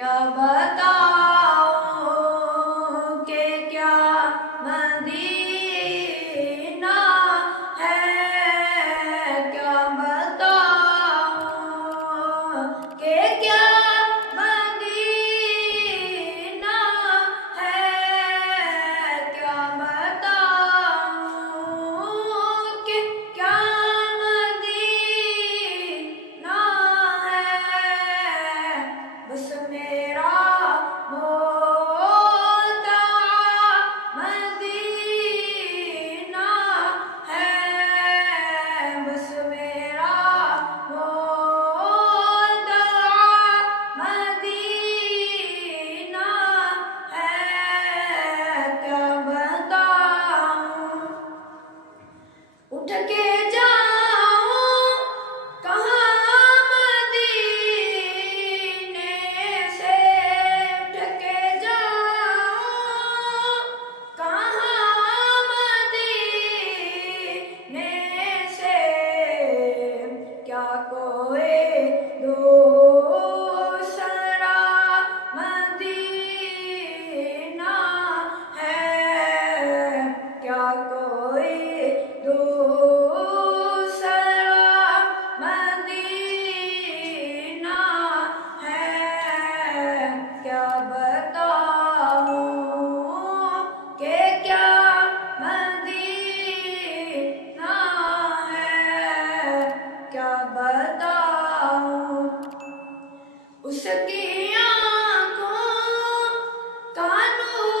क्या बताऊं कि क्या मदीना है। क्या बताऊं कि क्या मदीना है। क्या बताऊं कि क्या मदीना है। बस मेरा होता मदीना है। बस मेरा होता मदीना है। क्या बताऊं उठ के जाऊं कहाँ मदीने से। उठ के जाऊं कहाँ मदीने से। क्या कोई दूसरा मदीना है। क्या कोई दूसरा मदीना है। क्या बताऊं कि क्या मदीना है। क्या बताऊं उसकी आँखों का नूर